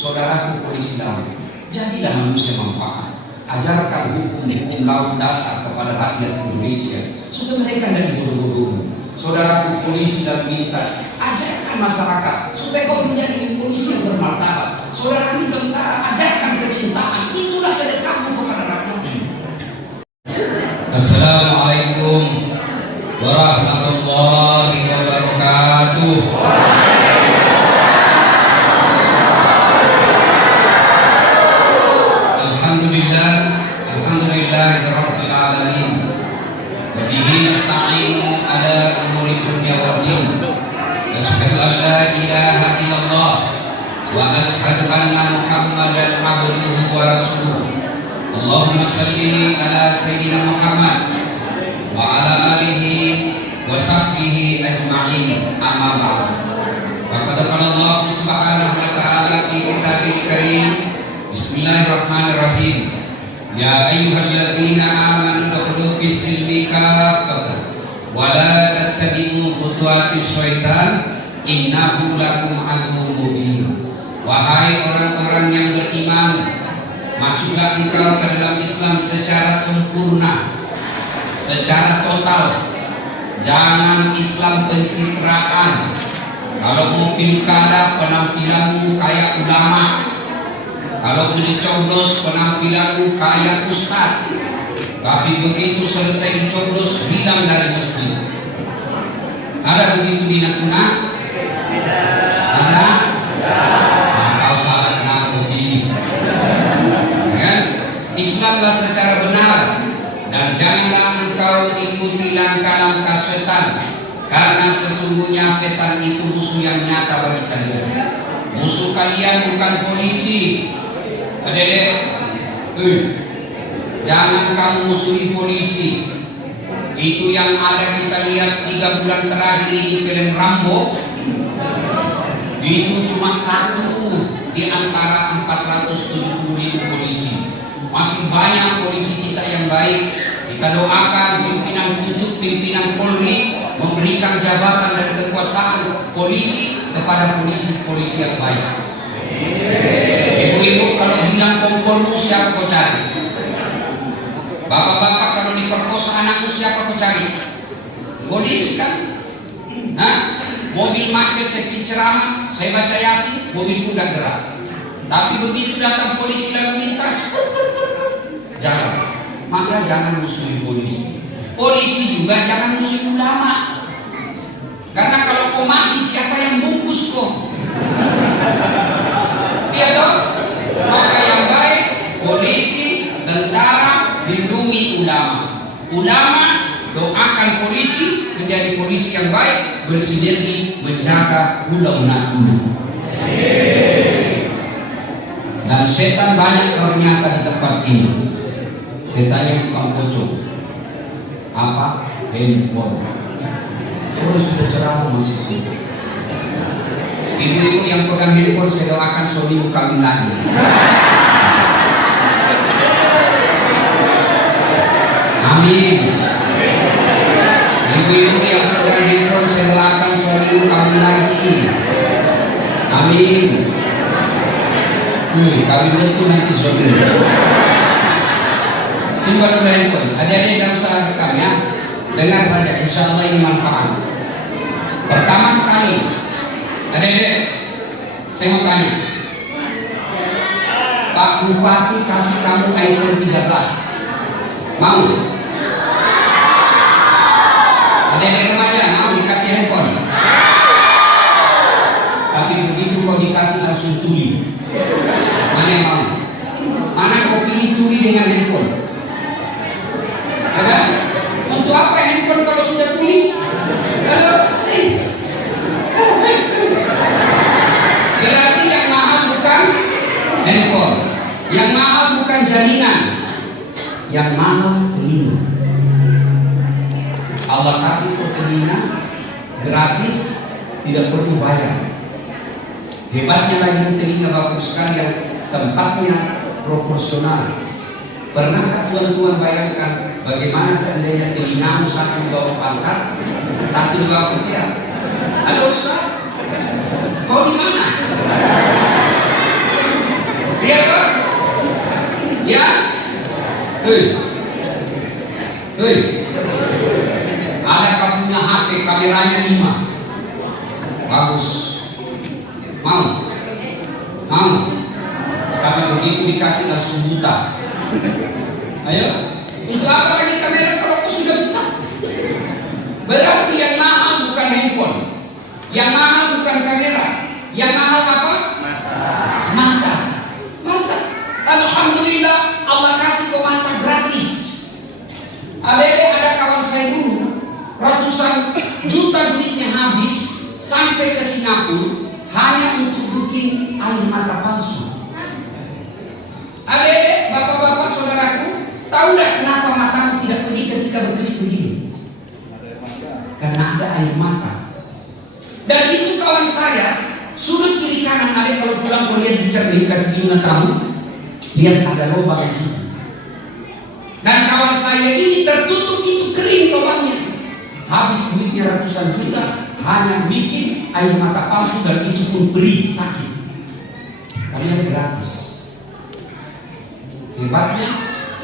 Saudaraku polisi laut, jadilah manusia manfaat. Ajarkan hukum-hukum laut dasar kepada rakyat Indonesia supaya mereka tidak dibodoh-bodoh. Saudaraku polisi lalu lintas, ajarkan masyarakat supaya kau menjadi polisi yang bermartabat. Saudaraku tentara, ajarkan kecintaan. Itulah sedekahmu kepada rakyat. Assalamualaikum warahmatullahi wabarakatuh. Alhamdulillahirabbil alamin. Wa bihi nasta'inu ala umuri dunya waddin. Asyhadu an la ilaha illallah wa asyhadu anna Muhammadan abduhu wa rasuluh. Allahumma shalli ala sayyidina Muhammad wa ala alihi wa sahbihi ajma'in. Amma ba'd. Faqad qala Allah subhanahu wa ta'ala fi kitabil karim. Bismillahirrahmanirrahim. Ya ayyuhalladzina amanu udkhulu fis-silmi kaffatan wa la tattabi'u khutuwatis syaitan innahu lakum aduwwun mubin. Wahai orang-orang yang beriman, masuklah engkau ke dalam Islam secara sempurna, secara total. Jangan Islam pencitraan. Kalau mau pilkada, penampilanmu kayak ulama. Kalau dicoblos, penampilanmu kayak ustaz. Tapi begitu selesai dicoblos, hilang dari masjid. Ada begitu di Natuna? Ada? Kau salah kenapa begini? Ya? Islamlah secara benar. Dan janganlah engkau ikuti langkah-langkah setan, karena sesungguhnya setan itu musuh yang nyata bagi kalian. Musuh kalian bukan polisi. Adik-adik, jangan kamu musuhi polisi. Itu yang ada kita lihat 3 bulan terakhir ini film Rambo. Itu cuma satu di antara 470.000 polisi. Masih banyak polisi kita yang baik. Kita doakan pimpinan pucuk, pimpinan Polri memberikan jabatan dan kekuasaan polisi kepada polisi-polisi yang baik. Ibu-ibu, kalau hilang kompormu siapa kau cari? Bapak-bapak, kalau diperkosa anakmu siapa kau cari? Polisi kan? Nah, mobil macet saya ceramah, saya baca Yasin, mobil pun gak gerak. Tapi begitu datang polisi lalu lintas, jangan. Maka jangan musuhi polisi. Polisi juga jangan musuhi ulama. Karena kalau kau mati, siapa yang bungkus kau? Iya dong? Maka yang baik, polisi, tentara, lindungi ulama. Ulama, doakan polisi menjadi polisi yang baik, bersinergi menjaga ulama. Dan setan banyak ternyata di tempat ini. Setannya bukan pocong. Apa? Handphone. Kalau sudah ceramah masih sudah. Ibu-ibu yang pegang handphone, saya doakan suamimu kawin lagi. Amin. Ibu-ibu yang pegang handphone, saya doakan suamimu kawin lagi. Amin. Kawin itu nanti suamimu. Simpan dulu handphone. Adik-adik jangan usah rekam ya. Dengar saja, insya Allah ini manfaat. Pertama sekali, adik-adik, saya mau tanya, Pak Bupati kasih kamu iPhone 13, mau? Adik-adik remaja mau dikasih handphone? Tapi begitu kau dikasih langsung tuli, mana yang mau? Mana kau pilih tuli dengan handphone? Ada? Untuk apa handphone kalau sudah tuli? Berarti yang mahal bukan handphone, yang mahal bukan jaringan, yang mahal telinga. Allah kasih ke telinga gratis, tidak perlu bayar. Hebatnya lagi telinga bapak sekalian, tempatnya proporsional. Pernahkah tuan-tuan bayangkan bagaimana seandainya telingamu satu di bawah pangkat, satu di bawah ketiak? Ada Ustaz? Kau di mana? Lihat kan? Ya. Hei. Ada punya HP kameranya 5. Bagus. Mau? Karena begitu dikasih langsung buta. Ayo. Untuk apa lagi kamera kalau aku sudah buta? Berarti yang mahal bukan handphone, yang mahal bukan kamera, yang mahal apa? Mata. Alhamdulillah Allah kasih kau mata gratis. Ada kawan saya dulu ratusan juta duitnya habis sampai ke Singapura hanya untuk bikin air mata palsu. Ada bapak-bapak saudaraku, tahu tidak kenapa matamu tidak pergi ketika begini? Karena ada air mata. Dan itu kawan saya, sudut kiri kanan ada kalau pulang kau lihat bicara kasih gimana tahu, lihat ada lubang di situ. Dan kawan saya ini tertutup itu kering lubangnya. Habis duitnya ratusan juta hanya bikin air mata palsu dan itu pun beri sakit. Kalian gratis. Hebatnya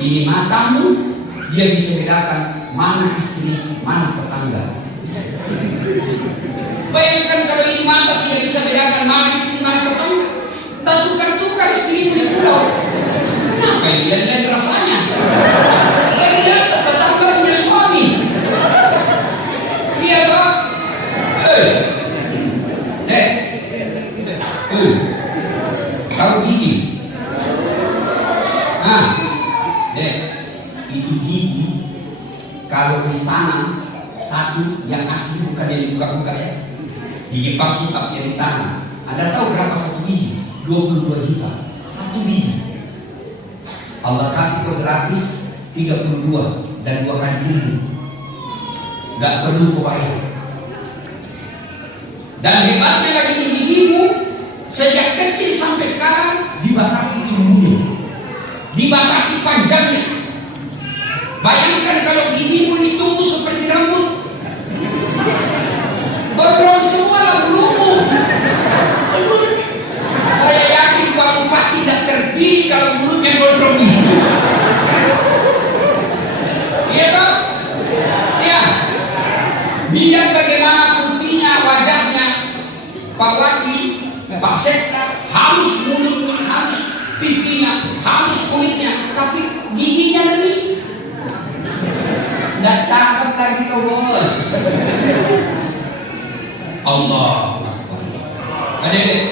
ini matamu dia bisa bedakan mana istri, mana tetangga. Bayangkan kalau ini mata tidak bisa bedakan mana istri, mana tetangga. Tak tukar-tukar istri di pulau. Kenapa ini? Lihat rasanya. Lihat tetangga punya suami. Lihat Pak. Tahu gigi? Itu gigi kalau ditanam satu yang asli bukan yang dibuka-buka ya. Gigi palsu tapi yang ditanam. Anda tahu berapa satu gigi? 22 juta satu biji. Allah kasih kau gratis 32 dan 2 kali gigi. Gak perlu kau bayar. Dan hebatnya lagi gigimu sejak kecil sampai sekarang dibatasi tumbuhnya, dibatasi panjangnya. Bayangkan kalau gigimu ini tumbuh seperti rambut, gondrong semua lumpuh. Saya yakin Pak Bupati tidak terdiri kalau mulutnya gondrong ini. Iya toh? Ya. Biar bagaimana putihnya wajahnya Pak Wakil, Pak Sekda, halus mulutnya, halus pipinya, halus kulitnya, tapi giginya lebih nggak cakep lagi kau bos. Allah Akbar. Adik-adik,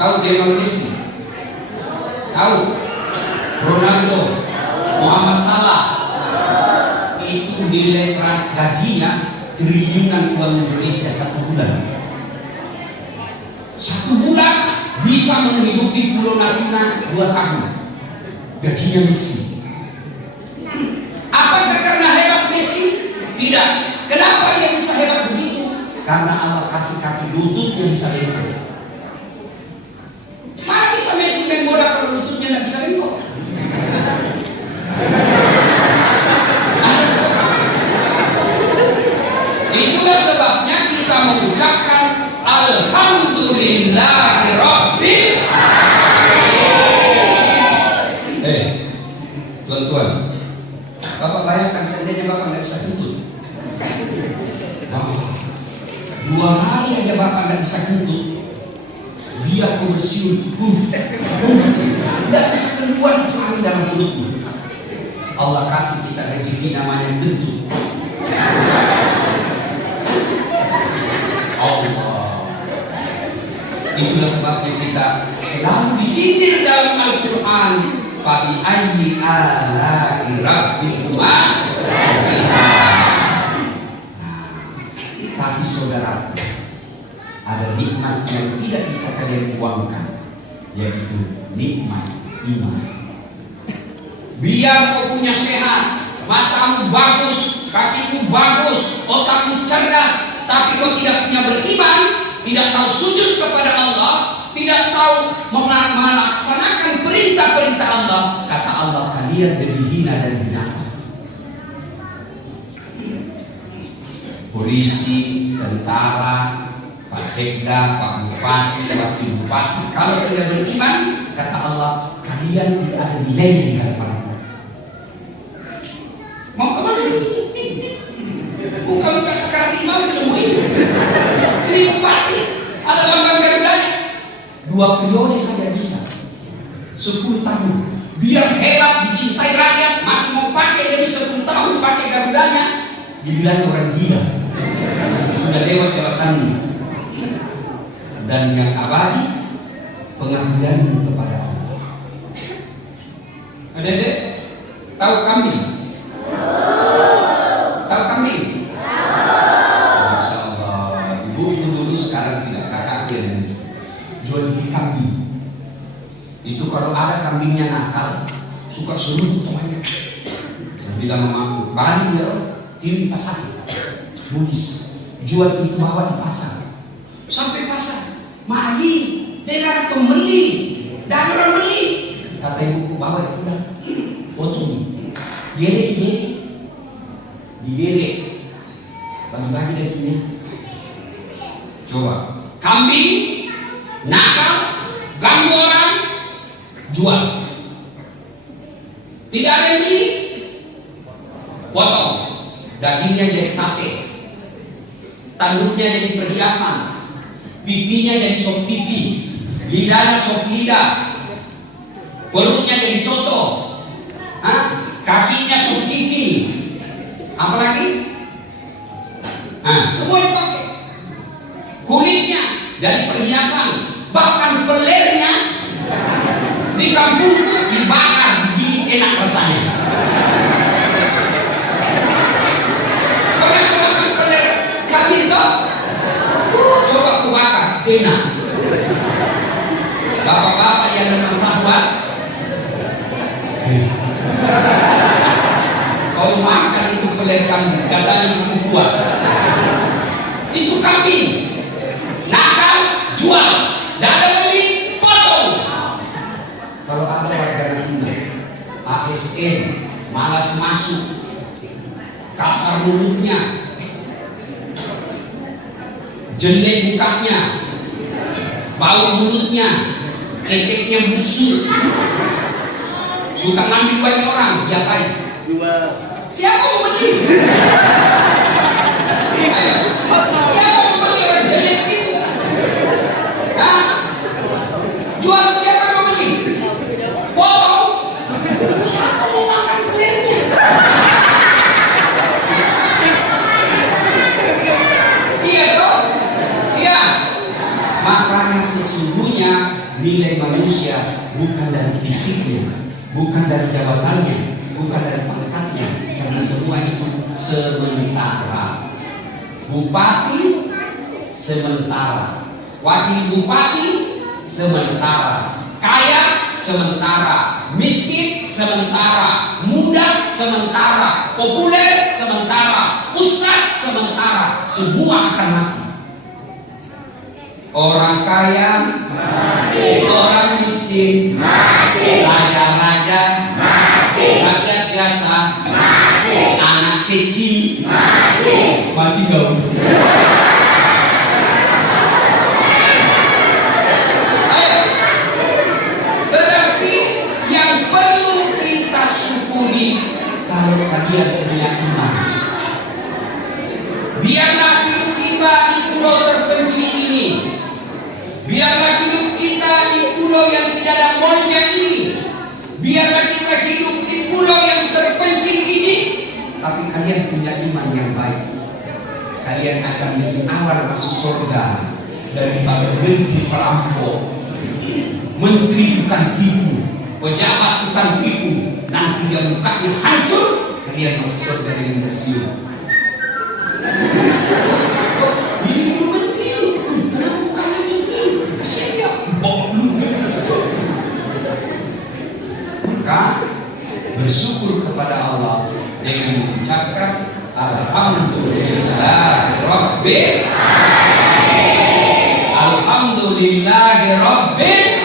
tahu Lionel Messi? Tahu Ronaldo, Muhammad Salah? Itu nilai keras gajinya triliunan uang Indonesia 1 bulan. 1 bulan bisa menghidupi Pulau Natuna 2 tahun. Gajinya Messi. Apakah karena hebat Messi? Tidak. Kenapa dia bisa hebat begitu? Karena Allah kasih kaki lututnya bisa bengkok. Mana bisa Messi main bola kalau lututnya tidak bisa bengkok? Itulah sebabnya kita mengucapkan Alhamdulillahirabbil alamin. Tuan-tuan, Bapak bayangkan seandainya Bapak tidak bisa tuntut. 2 hari aja Bapak tidak bisa tuntut, dia bersiul, tidak bisa keluar itu angin dalam mulutmu. Allah kasih kita rezeki namanya tuntut. Allah. Itulah sebabnya kita selalu disindir dalam Al-Quran. Fabi ayyi ala'i rabbikuma. Tapi saudara, ada nikmat yang tidak bisa kalian uangkan, yaitu nikmat iman. Biar kau punya sehat, matamu bagus, kakimu bagus, otakmu cerdas, tapi kau tidak punya beriman, tidak tahu sujud kepada Allah, tidak tahu melaksanakan perintah-perintah Allah, kata Allah kalian lebih hina dan binatang. Polisi, tentara, Pak Sekda, Pak Bupati, Wakil Bupati, kalau tidak beriman, kata Allah kalian tidak ada nilainya di hadapan Allah. Mau kemana? Bukan luka sakarat iman semua ini. Ini bupati, ada lambang Garudanya. 2 periode saja bisa. 10 tahun. Biar hebat, dicintai rakyat, masih mau pakai jadi 10 tahun pakai Garudanya. Dibilang orang gila. Sudah lewat jabatannya. Dan yang abadi pengabdian kepada Allah. Adik-adik, tahu kambing? Tahu kambing? Masya Allah, ibu dulu sekarang tidak kakak jual di kambing. Itu kalau ada kambingnya nakal, suka seru temannya. Bilang mamaku, balik ya, tiri pasar, Bugis, jual itu bawa di pasar, sampai pasar, Maji, dia kata beli, dan orang beli, kata ibuku bawa itu dah, potong, direk, diderek, bagi-bagi dia punya. Coba, kambing, nakal, ganggu orang, jual. Tidak ada yang beli, potong, dagingnya jadi sate, tanduknya jadi perhiasan, pipinya jadi sop pipi, lidahnya sop lidah, perutnya jadi coto, kakinya sop kiki, apalagi? Semua dipakai. Kulitnya jadi perhiasan, bahkan pelernya di kampung itu dibakar, digigit enak rasanya. Pernah makan peler kambing itu? Coba aku bakar, enak. Bapak-bapak yang dengan sahabat, kau makan itu peler kambing, katanya itu kuat. Itu kambing, nakal, jual, tidak ada beli, potong. Kalau ada warga Natuna, ASN, malas masuk, kasar mulutnya, jelek mukanya, bau mulutnya, keteknya busuk, suka ngambil banyak orang, diapain? Siapa mau beli? Ayo, siapa mau beli orang jelek itu? Jual, siapa mau beli? Potong, siapa mau makan pelernya? Iya toh? Iya. Makanya sesungguhnya nilai manusia bukan dari fisiknya, bukan dari jabatannya, bukan dari pangkatnya, karena semua itu sementara. Bupati sementara, wakil bupati sementara, kaya sementara, miskin sementara, muda sementara, populer sementara, ustaz sementara, semua akan mati. Orang kaya mati, orang miskin mati, raja-raja mati, rakyat biasa mati, anak kecil mati kau. Berarti yang perlu kita syukuri kalau kalian punya iman. Biarlah hidup kita di pulau terpencil ini, biarlah hidup kita di pulau yang tidak ada molnya ini, biarlah kita hidup di pulau yang terpencil ini, tapi kalian punya iman yang baik. Kalian akan menjadi awal masuk surga daripada menteri perampok, menteri tukang tipu, pejabat tukang tipu. Nanti dia mukanya hancur, kalian masuk surga dengan tersium. Ini dulu menteri, kenapa mukanya hancur? Kasihan dia, bolu. Maka bersyukur kepada Allah dengan mengucapkan Alhamdulillahirabbil alamin. Alhamdulillahirabbil alamin.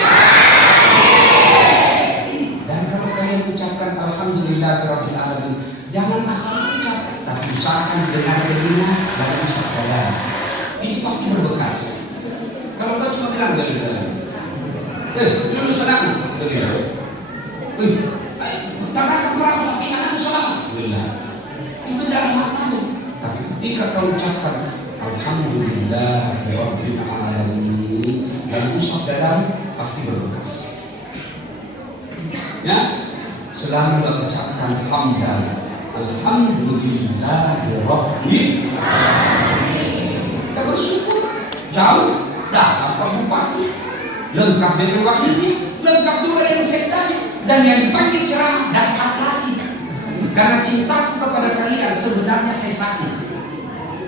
Dan kalau kalian ucapkan Alhamdulillahirabbil alamin, jangan asal ucap, tapi usahakan dengan telinga dan usaha badan. Itu pasti berbekas. Kalau kau cuma bilang dari dalam, dulu senang, Tangan berapa tapi anakku selamat. Itu dalam hatimu. Tapi ketika kau ucapkan Alhamdulillah Rabbil Alamin dan usap dalam pasti berbekas. Ya, selama kau ucapkan hamdan Alhamdulillah Rabbil Alamin. Kita bersyukur. Jauh, datang Pak Bupati, lengkap dengan wakilnya, lengkap juga dengan sekretanya, dan yang dipanggil ceramah dasar lagi. Karena cintaku kepada kalian sebenarnya saya sakit.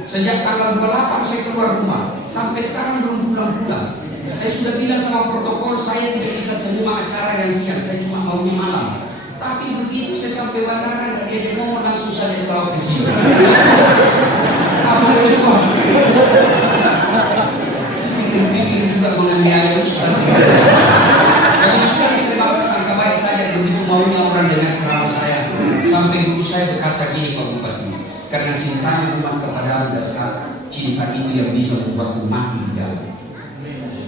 Sejak tanggal 28 saya keluar rumah, sampai sekarang belum pulang-pulang. Saya sudah bilang sama protokol saya tidak bisa terima acara yang siang, saya cuma maunya malam. Tapi begitu saya sampai bandara dan dia ngomong langsung saya bawa ke sini. Apa itu? Pikir-pikir juga menganiaya Ustaz. Tapi sudah saya sangka baik saja begitu maunya orang dengan ceramah saya. Sampai guru saya berkata gini Pak Bupati, karena cintanya umat kepada Anda, cinta itu yang bisa membuatmu mati di jalan,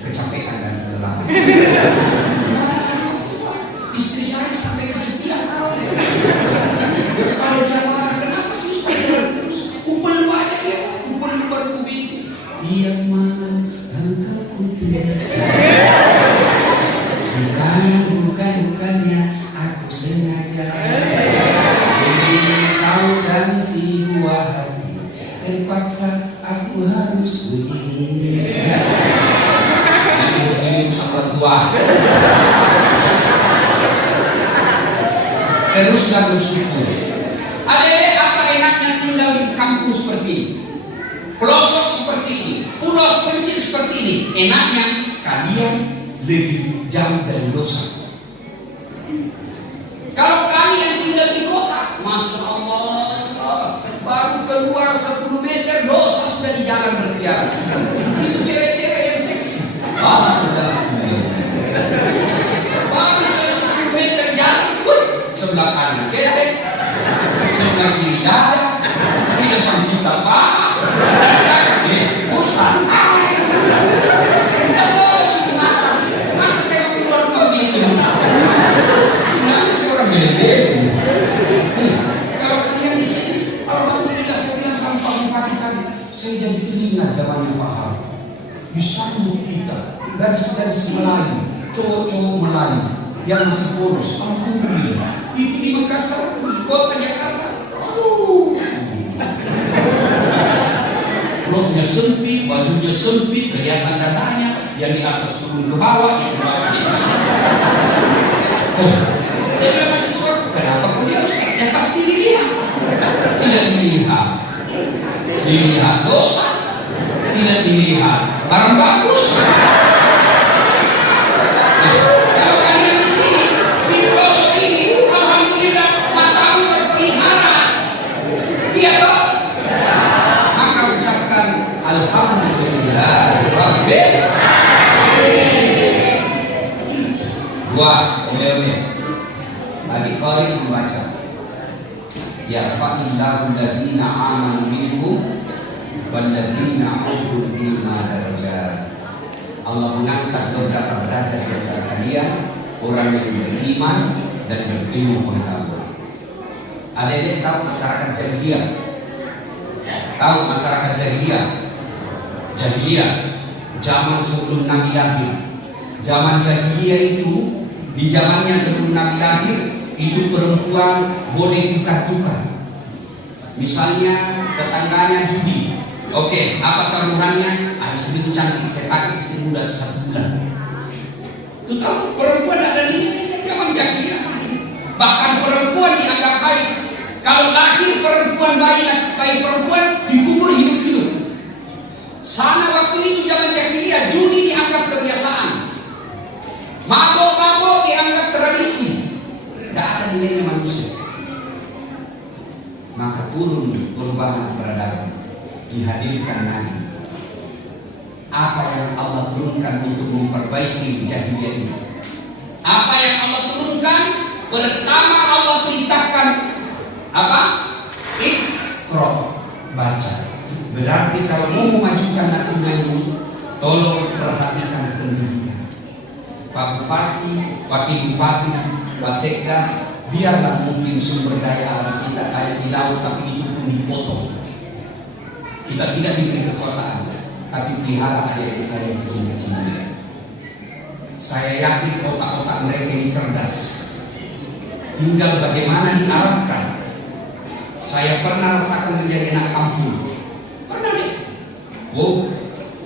kecapean dan kelelahan. Istri saya sampai kesepian tahu. Kalau dia marah, kenapa sih Ustaz jalan terus? Upel aja dia, upel baru kubisi. Yang mana engkau putih? Bukannya aku sengaja. Kau dan si dua hati terpaksa aku harus begini. Ini sahabat tua. Teruslah bersyukur. Adik-adik, apa enaknya tinggal di kampung seperti ini, pelosok seperti ini, pulau kecil seperti ini. Enaknya kalian lebih jauh dari dosa. Kalau kami yang tinggal di kota, Masya Allah, baru keluar 10 meter dosa sudah di jalan berkeliaran. Itu cewek-cewek yang seksi. Baru 10 meter jalan, sebelah kanan ketek, sebelah kiri dada, di depan kita paha, pusat. Terus itu mata. Masa saya mau keluar rumah begini? Nanti seorang beda. Kalau kalian di sini, alhamdulillah saya bilang sama Pak Bupati tadi, saya jadi teringat zamannya Pak Harto. Disambut kita, gadis-gadis Melayu, cowok-cowok Melayu yang masih polos. Alhamdulillah. Itu di Makassar, di kota Jakarta. Roknya sempit, bajunya sempit, kelihatan dadanya, yang di atas turun ke bawah, yang ke bawah di jadi mahasiswa, kenapa kuliah Ustaz? Ya pasti dilihat. Tidak dilihat dosa, tidak dilihat barang bagus. Kalau kalian di sini, di pelosok ini, alhamdulillah matamu terpelihara. Iya toh? Maka ucapkan Alhamdulillah Rabbil Alamin. Dua, Tadi Qari membaca Yarfa'illahu alladhina amanu minkum walladhina utul ilma darajat. Allah mengangkat beberapa derajat di antara kalian, orang yang beriman dan berilmu pengetahuan. Adik-adik tahu masyarakat jahiliyah? Tahu masyarakat jahiliyah? Jahiliyah zaman sebelum Nabi lahir. Zaman jahiliyah itu, di zamannya sebelum Nabi lahir, itu perempuan boleh tukar-tukar. Misalnya tetangganya judi. Oke, apa taruhannya? Istri itu cantik, saya pakai istri muda 1 bulan. Itu tahu perempuan ada di zaman jahiliyah. Bahkan perempuan dianggap baik. Kalau lahir perempuan bayi perempuan dikubur hidup-hidup. Sana waktu itu zaman jahiliyah, judi dianggap kebiasaan. Mabok-mabok dianggap tradisi. Tidak ada nilainya manusia. Maka turun perubahan peradaban, dihadirkan Nabi. Apa yang Allah turunkan untuk memperbaiki jahiliyah ini? Apa yang Allah turunkan? Pertama Allah perintahkan apa? Iqra, baca. Berarti kalau mau memajukan agama ini, tolong perhatikan pendidikan. Pak Bupati, Wakil Bupati, wasekda, biarlah mungkin sumber daya alam kita kayak di laut, tapi itu pun dipotong. Kita tidak diberi kekuasaan, tapi pelihara adik-adik saya yang kecil-kecil. Saya yakin otak-otak mereka ini cerdas. Tinggal bagaimana diarahkan. Saya pernah rasakan menjadi anak kampung. Pernah nih. Oh,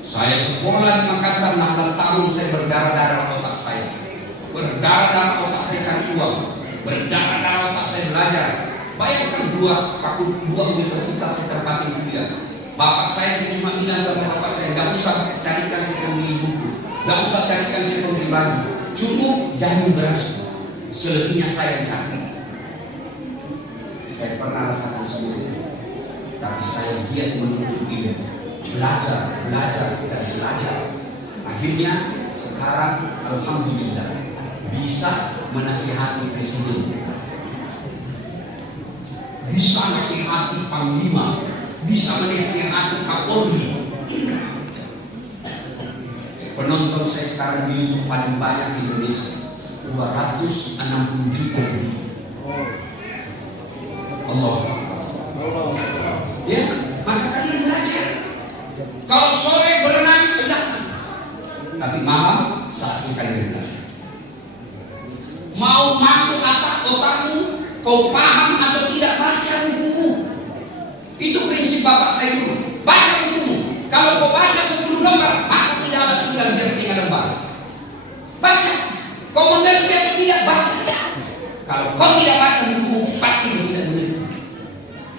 saya sekolah di Makassar 16 tahun, saya berdarah-darah otak saya. Berdarah-darah otak saya cari uang. Berdarah-darah otak saya belajar. Bayangkan dua universitas saya terpatin kuliah. Bapak saya cuma bilang sama bapak saya, nggak usah carikan saya pembeli buku, nggak usah carikan saya pembeli baju, cukup jamu beras, selebihnya saya cari. Saya pernah rasakan semua itu, tapi saya giat menuntut diri, belajar dan belajar. Akhirnya sekarang alhamdulillah bisa menasihati presiden, bisa menasihati panglima, bisa menasihati Kapolri. Penonton saya sekarang di YouTube paling banyak di Indonesia, 260 juta lebih. Allah. Ya, maka kalian belajar. Kalau sore berenang sudah, tapi malam saatnya kalian belajar. Mau masuk otakmu, kau paham atau tidak, baca bukumu. Itu prinsip bapak saya dulu. Baca bukumu. Kalau kau baca 10 lembar, masa tidak ada tinggal biar setengah lembar. Baca. Kau mengerti atau tidak, baca. Kalau kau tidak baca bukumu, pasti kau tidak mengerti.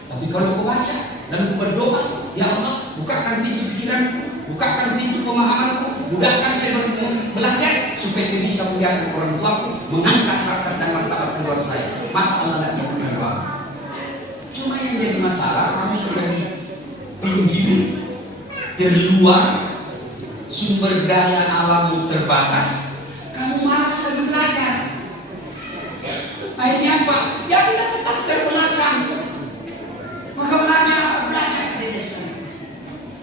Tapi kalau kau baca dan berdoa, ya Allah, bukakan pintu pikiranku, bukakan pintu pemahamanku, mudahkan saya belajar supaya saya bisa melihat orang tuaku, mengangkat harkat dan martabat keluarga saya. Masa Allah tidak memberikan doa? Cuma yang jadi masalah, kamu sudah dibimbing terluar, sumber daya alammu terbatas, kamu malas lagi belajar. Akhirnya apa? Ya kita tetap terbelakang. Maka belajar dari sekali.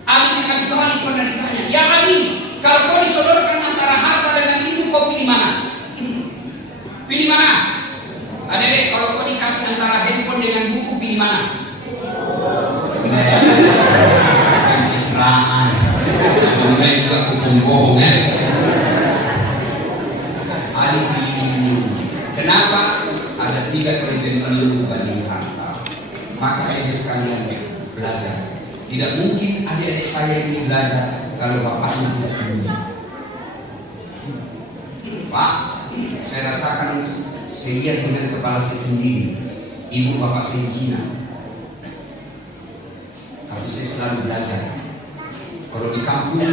Ali bin Abi Thalib pernah ditanya, ya Ali, kalau kau disodorkan antara harta dengan ilmu, kau pilih mana? Pilih mana? Adik-adik, kalau kau dikasih antara handphone dengan buku, pilih mana? Pencitraan. Sebenarnya juga bohong ya. Ali pilih ilmu. Kenapa? Ada 3 kelebihan ilmu banding harta. Maka adik sekalian belajar. Tidak mungkin adik-adik saya ini belajar kalau bapaknya tidak ilmu. Pak, saya rasakan itu. Saya lihat dengan kepala saya sendiri. Ibu bapak saya Gina. Tapi saya selalu belajar. Kalau di kampung,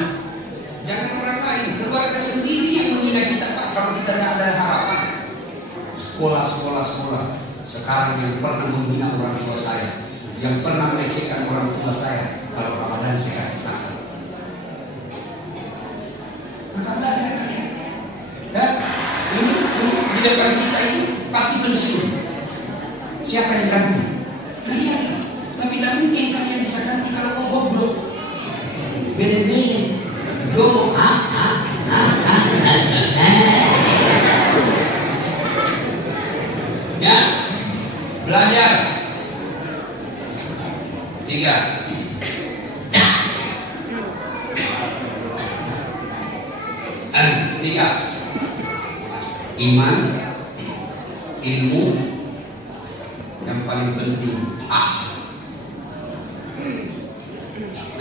jangan orang lain, keluarga sendiri yang menghina kita, Pak. Kalau kita tidak ada harapan. Sekolah. Sekarang yang pernah menghina orang tua saya, yang pernah melecehkan orang tua saya, kalau Ramadan saya kasih salam. Maka belajar kalian. Dan ini di depan kita ini pasti pensiun. Siapa yang ganti? Kalian. Tapi tidak mungkin kalian bisa ganti kalau kau goblok. Bede-bede. Goblok. Ya, belajar. 3. Iman, ilmu, yang paling penting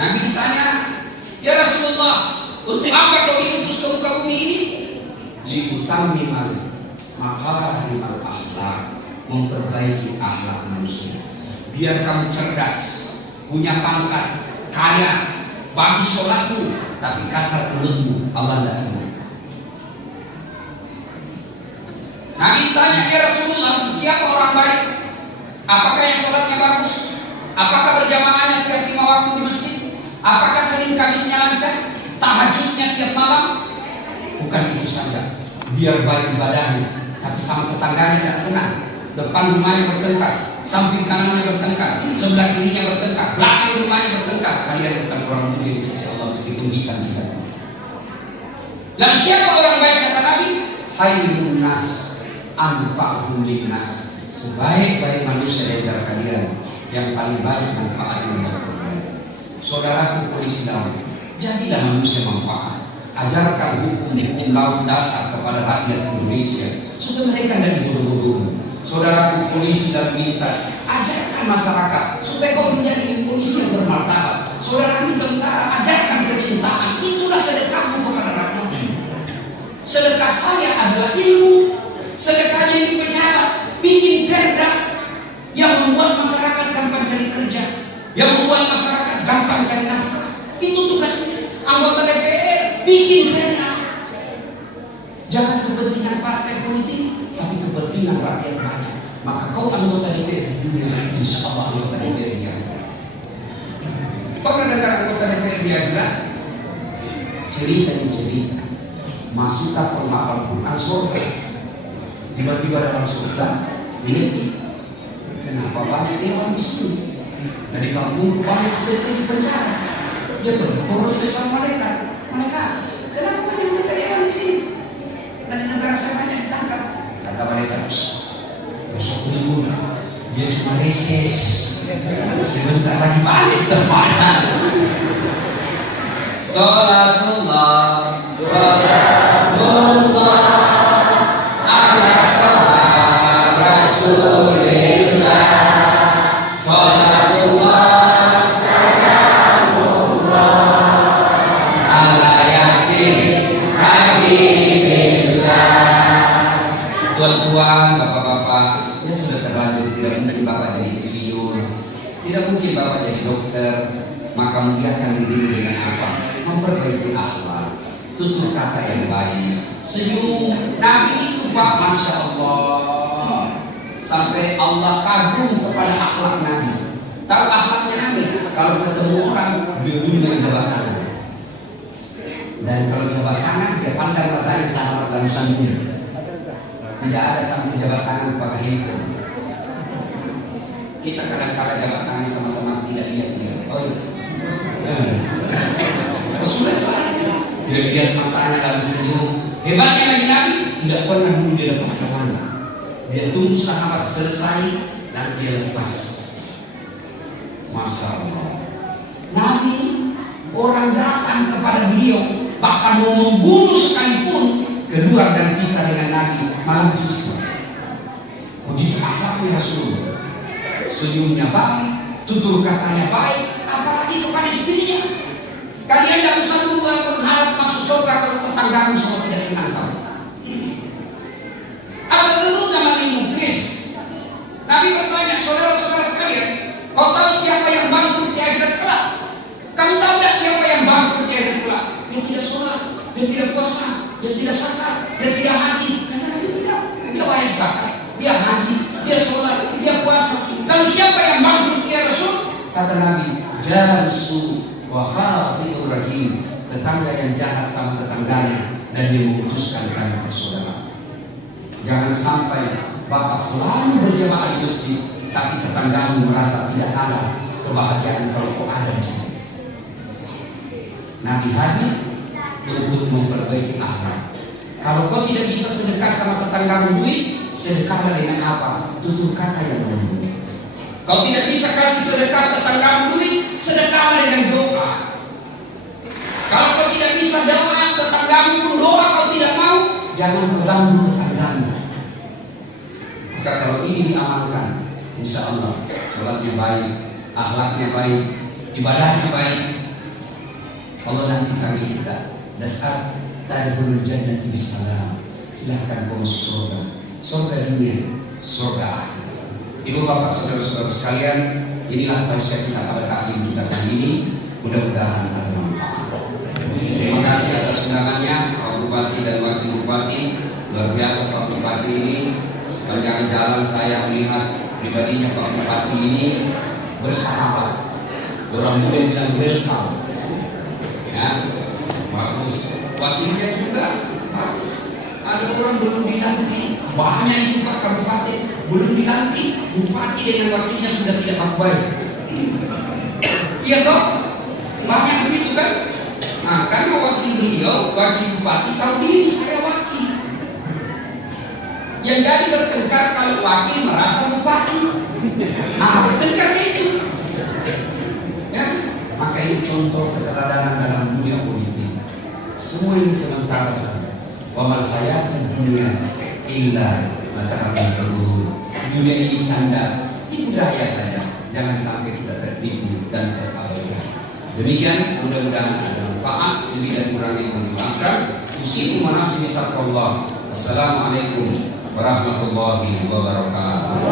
Nabi ditanya, ya Rasulullah, untuk apa kau diutus ke muka bumi ini? Liutammimal makarimal akhlak, memperbaiki akhlak manusia. Biar kamu cerdas, punya pangkat, kaya, bagus sholatmu, tapi kasar mulutmu, Allah tidak senang. Nabi tanya, ya Rasulullah, siapa orang baik? Apakah yang sholatnya bagus? Apakah berjamaahnya tiap 5 waktu di masjid? Apakah Senin Kamisnya lancar? Tahajudnya tiap malam? Bukan itu saja. Biar baik ibadahnya, tapi sama tetangganya tidak senang. Depan rumahnya bertengkar, samping kanannya bertengkar, sebelah kirinya bertengkar, belakang rumahnya bertengkar. Kalian bukan orang mulia di sisi Allah, meskipun kita tidak. Lalu siapa orang baik kata Nabi? Khairun nas anfa'uhum linnas, sebaik-baik manusia di antara kalian yang paling banyak manfaatnya bagi kalian. Saudaraku Islam, jadilah manusia manfaat. Ajarkan hukum-hukum laut dasar kepada rakyat Indonesia supaya mereka tidak dibodoh-bodoh. Saudaraku polisi dan lintas, ajarkan masyarakat supaya kau menjadi polisi yang bermartabat. Saudaraku tentara, ajarkan kecintaan. Itulah sedekahmu kepada rakyat. Sedekah saya adalah ilmu. Sedekahnya ini pejabat bikin perda yang membuat masyarakat gampang cari kerja, yang membuat masyarakat gampang cari nafkah. Itu tugasnya. Anggota DPR bikin perda. Jangan kepentingan partai politik, tapi kepentingan rakyat banyak. Maka kau anggota DPR di dunia, insya Allah anggota DPR dia. Pernah dengar anggota DPR dia bilang cerita masukkan penghafal Quran surga. Tiba-tiba dalam surga diletik, kenapa banyak dewan di sini? Dari kampung banyak kita di penjara. Dia berprotes sama mereka. Kenapa banyak mereka dewan di sini? Dan di negara saya banyak ditangkap. Kata mereka, besok libur, dia cuma reses. Sebentar lagi balik ke tempat. Salatullah, salatullah ala Rasulillah. Salatullah, salamullah ala Yasin Habibillah. Tuan-tuan, bapak-bapak, ya sudah terlanjur, tidak mungkin bapak jadi insinyur, tidak mungkin bapak jadi dokter. Maka muliakan diri dengan apa? Memperbaiki akhlak, tutur kata yang baik, senyum. Nabi itu Pak, Masya Allah, sampai Allah kagum kepada akhlak Nabi. Tahu akhlaknya Nabi? Kalau ketemu orang, dia dengan jabat tangan. Dan kalau jabat tangan, dia pandang matanya sahabat lalu sambung. Tidak ada sampai jabat tangan pakai handphone. Kita kadang-kadang jabat tangan sama teman tidak lihat dia. Oh iya. Sudah dia lihat matanya lalu senyum. Hebatnya lagi Nabi tidak pernah dulu dia lepas tangannya. Dia tunggu sahabat selesai dan dia lepas. Masya Allah. Nabi, orang datang kepada beliau bahkan mau membunuh sekalipun, keluar dan pisah dengan Nabi malah susah. Begitu akhlaknya Rasul. Senyumnya baik, tutur katanya baik, apalagi kepada istrinya. Kalian tidak usah dulu berharap masuk surga kalau tetanggamu semua tidak senang kamu. Apa dulu zaman Inggris? Nabi bertanya, saudara-saudara sekalian, kau tahu siapa yang bangkrut di akhirat kelak? Kamu tahu tidak siapa yang bangkrut di akhirat kelak? Yang tidak sholat, yang tidak puasa, yang tidak zakat, yang tidak haji. Kata Nabi tidak. Dia bayar zakat, dia haji, dia sholat, dia puasa. Lalu siapa yang bangkrut ya Rasul? Kata Nabi, Jalsu wa khati'ur rahim, tetangga yang jahat sama tetangganya dan dia memutuskan tali persaudaraan. Jangan sampai bapak selalu berjamaah di masjid, tapi tetanggamu merasa tidak ada kebahagiaan kalau kau ada di sini. Nabi hadir untuk memperbaiki akhlak. Kalau kau tidak bisa sedekah sama tetanggamu duit, sedekahlah dengan apa? Tutur kata yang lembut. Kau tidak bisa kasih sedekah tetanggamu duit, sedekahlah dengan doa. Kalau kau tidak bisa doa tetanggamu pun doa, kau tidak mau, jangan mengganggu tetanggamu. Maka kalau ini diamalkan, insya Allah salatnya baik, akhlaknya baik, ibadahnya baik, Allah nanti kami kita dasar tadkhulul jannati bisalam. Silahkan kau masuk surga, surga dunia, surga akhir. Ibu bapak saudara-saudara sekalian, inilah tausiah kita pada taklim kita kali ini. Mudah-mudahan ada manfaat. Terima kasih atas undangannya Pak Bupati dan Wakil Bupati. Luar biasa Pak Bupati ini. Sepanjang jalan saya melihat pribadinya Pak Bupati ini bersahabat. Orang muda bilang welcome. Ya, bagus. Wakilnya juga bagus. Ada orang belum dilantik, banyak itu Pak Kabupaten belum dilantik, bupati dengan wakilnya sudah tidak baik. Iya toh, banyak begitu kan? Nah, karena wakil beliau, wakil bupati tahu diri saya wakil. Yang jadi bertengkar kalau wakil merasa bupati. Bertengkar itu. Ya, maka ini contoh keteladanan dalam dunia politik. Semua ini sementara saja. Wa mal hayatud dunya illa mata'ul ghurur. Dunia ini canda, tipu daya saja. Jangan sampai kita tertipu dan terabaikan. Demikian, mudah-mudahan ada manfaat. Lebih dan kurangnya mohon dimaafkan. Usikum wa nafsi bi taqwallah. Assalamualaikum warahmatullahi wabarakatuh.